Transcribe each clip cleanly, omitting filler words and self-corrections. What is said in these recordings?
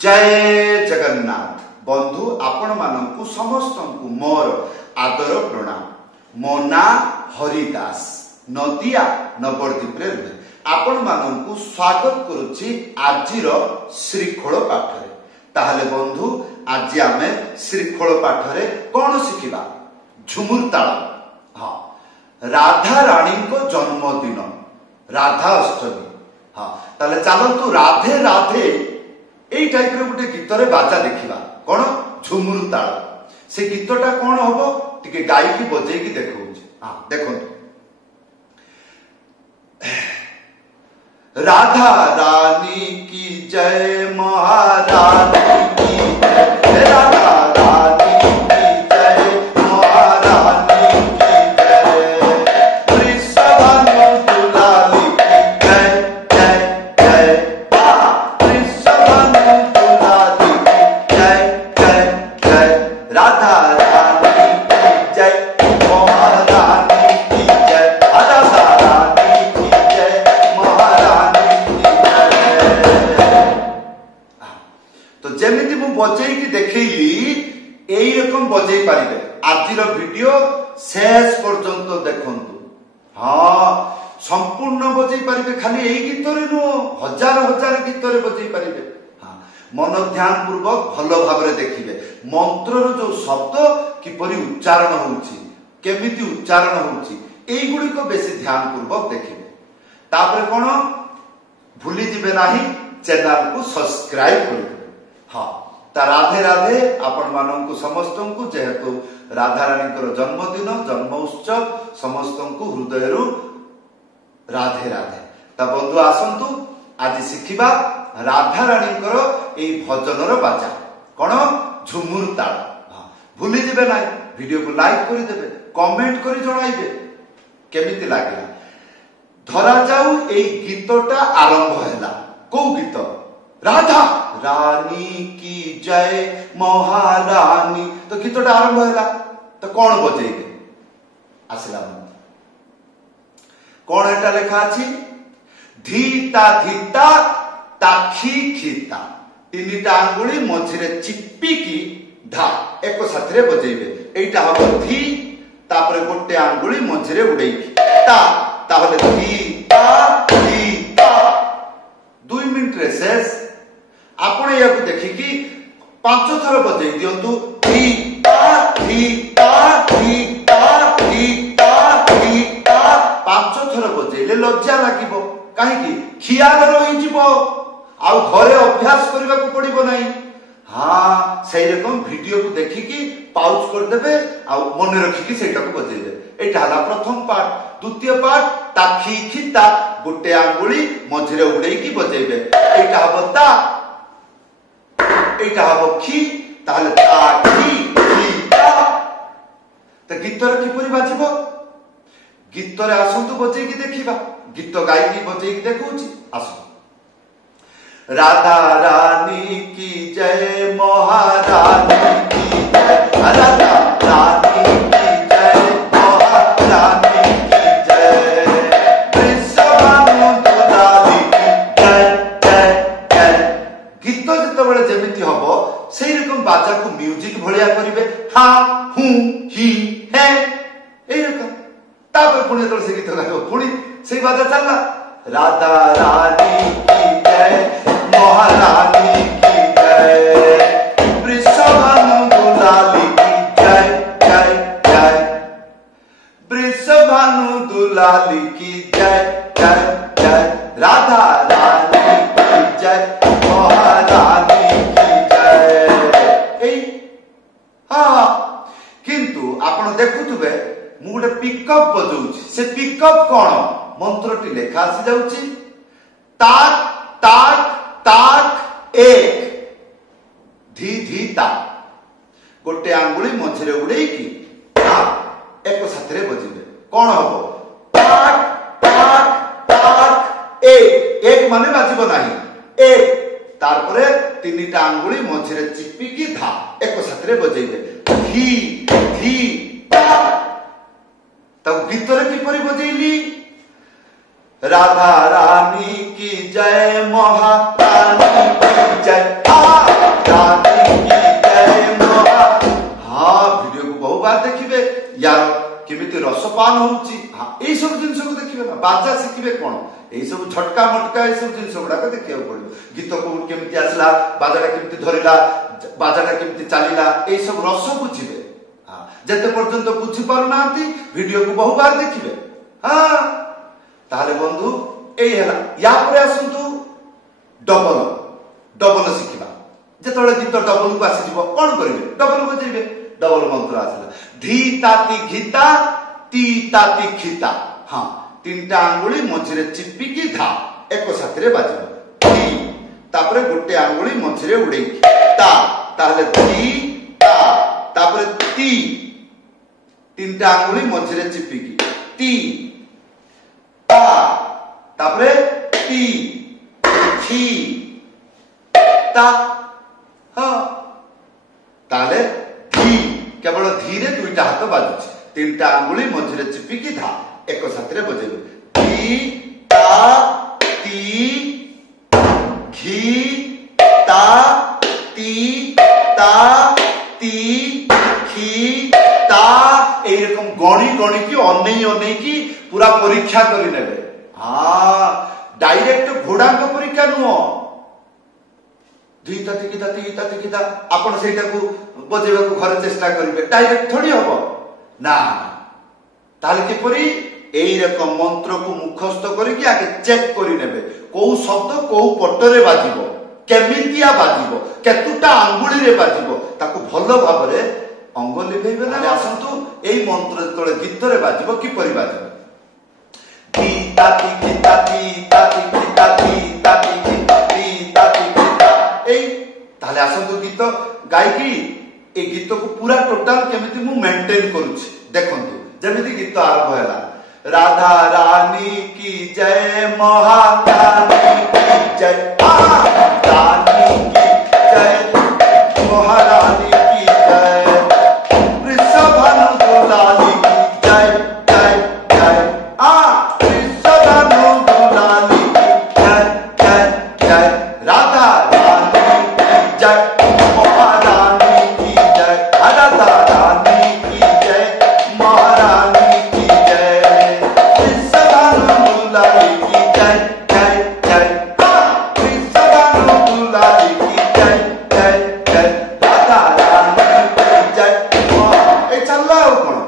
जय जगन्नाथ बंधु आपण मानकु समस्त मोर आदर प्रणाम। मो ना हरिदास नदिया नवद्वीप रुहे आपण मानकु स्वागत करुछि आजिर श्रीखोल पाठरे। ताहले बंधु आज आमे श्रीखोल पाठरे कौन शिखिबा? झुमुर ताल। हाँ, राधा रानी को जन्मदिन राधा अष्टमी। हाँ, ताले चलतु राधे राधे एई टाइप रे गोटे गीत रे बाजा देखिबा। कौन? झुमुर ताल। से गीतटा कौन हबो टिके गाई की बजै की देखौछि। हां देखंतु। राधा रानी की जय महारानी की जय। राधा रानी की जय महारानी की जय। वृषभानु दुलारी की जय जय जय। वृषभानु दुलारी की जय जय जय। राधा रानी की जय महारानी की जय। राधा रानी की जय महारानी की जय। तो जेमिति मु बजै की देखैली एई रकम बजै पारिबे। आजिर वीडियो शेष पर्यंत देखंतु। हाँ, संपूर्ण बजै पारिबे। खाली एई गीत रे नो हजार हजार गीत रे बजै पारिबे। हाँ, मन ध्यान पूर्वक भलो भाबरे देखिबे। मंत्र रो जो शब्द किपरि उच्चारण होउछि, केमिति उच्चारण होउछि, एई गुडी को बेसी ध्यान पूर्वक देखिबे। तापर कोन भूली जिबे नाही चैनल को सब्सक्राइब करिबे। हाँ, ता राधे राधे आपण माननकु समस्तनकु जेहेतु राधा रानी जन्मदिन जन्म उत्सव समस्तनकु हृदयरु राधे राधे। ता बंधु आसंतु आज शिखिबा राधा रानी एई भजनर बाजा। कौन? झुमुर ताल। हाँ, भूली जिबे नाही। वीडियो को लाइक करि देबे, कमेंट करि जणाइबे केमिति लागिला। धरा जाऊ एई गीतटा आरंभ हैला। को गीत? राधा रानी की जय महारानी। तो गीतटा आरंभ हैला। तो कौन बजेइबे? आसिला कौन एटा लेखा अछि? धीता धीता ताखी खीता। तीनिटा आंगुली मझिरे चिप्पी की धा एक साथरे बजेइबे। एटा हबो धी, तापरे गोटे आंगुली मझिरे उडेइकी ता। ताहले धीता धीता 2 मिनिट रे शेष। आपण याकु देखिकी 5 थर बजेइ दियंतु। धीता धीता धीता धीता धीता 5 थर बजेइले लज्जा लागिबो। काहेकि खियाल रहि जिवो आ घरे अभ्यास करबा को पड़िबो नाही। हाँ, सही रकम वीडियो को देखिकी पाउज कर देबे आ मन रखिकी सेटा को बजेइबे। एटा हला प्रथम पार्ट। द्वितीय पार्ट ताखी खिता गोटे आंगुली मझिरे उडेइकी बजेइबे। एटा हबो ता, एटा हबो खी। ताहले ताखी खिता। त गीतर किपरि बाजिबो? गीतर आसंतु बजेइकी देखिबा। गीत गाइकी बजेइकी देखौछि। आसो। राधा रानी की जय महारानी की जय। राधा रानी की जय महारानी की जय। वृषभानु दुलारी की जय जय जय। गीत जेतेबेले जेमिति हबो सेही रकम बाजा को म्यूजिक भलिया करिवे। हा हु ही हे एई रकम। तापर पुणी तो से गीत गाइबो, पुणी सेही बाजा चलला। राधा रानी की जय महारानी की जय। वृषभानु दुलारी की जय जय जय। वृषभानु दुलारी की जय जय जय। राधा रानी की जय महारानी की जय। हाँ, किंतु आपण देखुथुबे मु गोटे पिकअप बजौछि। से पिकअप कौन? मंत्रटी लेखा आसी जाउछि। ताक ताक ताक एक धी धी ता। गोटे आंगुली मझिरे उडेइकी ता एक साथरे बजिबे। कौन हबो? ताक ताक ताक एक। एक माने बाजिबो नाही। एक तारपरे तीनिटा आंगुली मझिरे चिप्पीकी धा एक साथरे बजेइबे। धी धी ता। तब गीतरे किपरि बजेइली? राधा रानी की जय महारानी की जय। साउंड होउची एई सब जिंस को देखिबे ना बाजा शिखिबे कोन एई सब झटका मटका एई सब जिंस गुडा को देखियो पड़ियो गीत को केमति आसला बाजाटा केमति धरिला बाजाटा केमति चालीला एई सब रस बुझिबे हां जते पर्यंत बुझि पारु नांती वीडियो को बहु बार देखिबे हां ताले बंधु एई हला या परे आसंतु डबल शिखिबा जेतोले गीत डबल को आसी जिवो कोन करिवे डबल बजेइबे डबल मंत्र आसला धी ताती घिता ती ताती खिता हां तीनटा आंगुली मझिरे चिपी की धा एक साथरे बाजिबो धी तापरे गोटे आंगुली मझिरे उडेई ता ताले धी ता तापरे ती तीनटा आंगुली मझिरे चिपी की ती ता तापरे ती खी ता हां ताले धी केवल धीरे दुईटा हाथ बाजुछि तीनटा आंगुली मझिरे चिपी की धा एक साथरे बजेबे धी ता ती घी ता ती ता ती खी ता ए रकम गणी गणी की अनै की पूरा परीक्षा करि नेबे हां डायरेक्ट घोड़ा को परीक्षा नुओ धी ता ती आपण सेटा को बजेबा को घर चेष्टा करिवे डायरेक्ट थोड़ी होबो ना ताले के परी एई रकम मंत्र को मुखस्थ करिकि आगे चेक करि नेबे को शब्द को पटरे बाजिबो केमितिया बाजिबो केतुटा आंगुली रे बाजिबो ताको भलो भाबरे अंग लिभेबे ना आसंतु एई मंत्र तळे गीत रे बाजिबो कि परि बाजिबो ती ताती एई ताले आसंतु गीत गायकी ए गीत को पूरा टोटल केमिति मु मेंटेन करूछि देखंतु जेमिति गीत आरंभ हैला राधा रानी की जय महारानी की जय रानी की जय महारानी की जय वृषभानुलाली की जय जय जय वृषभानुलाली की जय जय जय राधा रानी की जय महारानी की जय राधा रानी की जय महारानी की जय वृषभानुलाली की जय जय जय वृषभानुलाली की जय जय जय राधा रानी की जय ए चलला कोन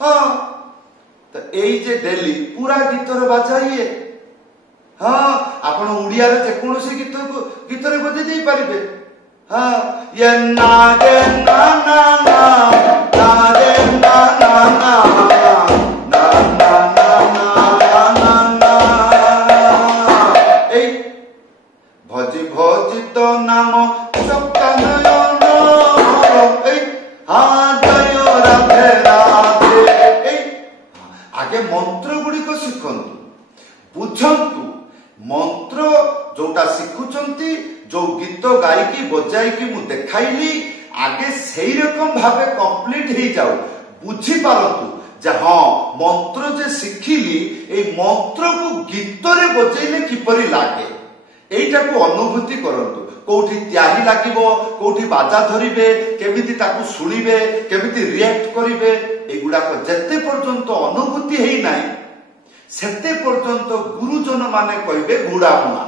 हां तो एई जे डेली पूरा गीत रे बाजाइए हां आपण उड़िया रे जे कोनोसी गीत रे बजे देई परिबे हां ये नागे ना ना ना नागे ना ना ना ना ना ना ना ए भजी भजी तो नाम सप्तनयन ए हां जय राधे राधे ए आगे मंत्र गुडी को शिखंतु बुझंतु मंत्र जोटा शिखुचंती जो गीत गायकी बजायकी मु देखाइली आगे सही रकम भावे कंप्लीट हो जाऊ बुझी पारंतु जे हां मंत्र जे शिखिली ए मंत्र को गीत रे बजाइले किपरि लागे एटा को अनुभूति करंतु कोठी त्याही लागिबो कोठी बाजा धरिबे केमिति ताकू सुनिबे केमिति रिएक्ट करिबे एगुडा को जत्ते पर्यंत अनुभूति हेई नाही सेते पर्यंत गुरुजन माने कहबे गुडामुआ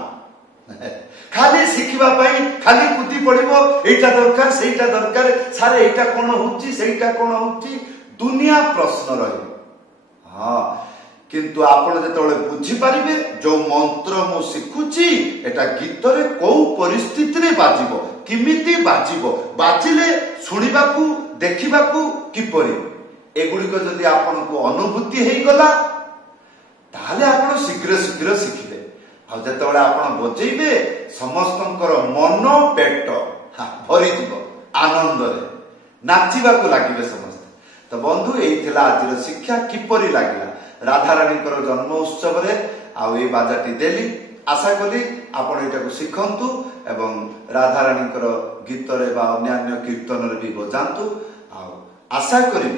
खाली शिखिबा पई खाली कुती पड़िबो एटा दरकार सेटा दरकार सारे एटा कोन होची सेटा कोन होची दुनिया प्रश्न रही हां किंतु आपण जेतोले बुझी परिबे जो मंत्र मो शिखुची एटा गीत रे को परिस्थिति रे बाजिबो किमिति बाजिबो बाजिले सुनिबाकू देखिबाकू किपरि एगुडी को जदी आपण को अनुभूति हेई गला ताले आपण शीघ्र शीघ्र शिखिबे आ जेतोले आपण बजेइबे समस्तंकर मन पेट भरी जीव आनंद रे नाचिबाकू लागिबे समस्त तो बंधु एई थिला आजिर शिक्षा किपरि लागिला राधा रानी जन्म उत्सव रे आ बाजाटी देली आशा कली आपण एटा को शिखंतु एवं राधा रानी गीत रे बा अन्य कीर्तन रे भी बजांतु आ आशा करी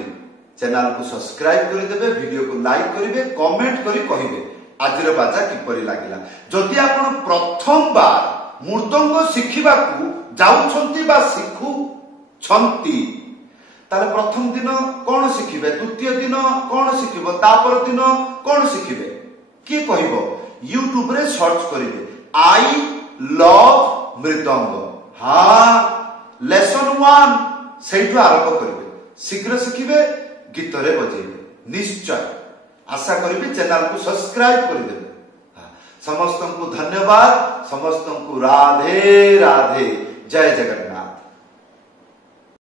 चैनल को सब्सक्राइब कर देबे वीडियो को लाइक करिवे कमेंट करी कहिबे आजिर बाजा किपरि लागिला जदि आपण प्रथम बार मृदंग शिखिबा को जाउछंती बा शिखु छंती ताले प्रथम दिन कौन शिखिबे, द्वितीय दिन कौन शिखिबो, तापर दिन कौन शिखिबे किए कहबो यूट्यूब रे सर्च करिवे आई लव मृदंग। हाँ लेसन 1 सेठु आरंभ करिवे, शीघ्र शिखिबे, गीत रे बजेइबे। निश्चय आशा करिवे चैनल को सब्सक्राइब करिवे। समस्त को धन्यवाद, समस्त को राधे राधे, जय जगन्नाथ।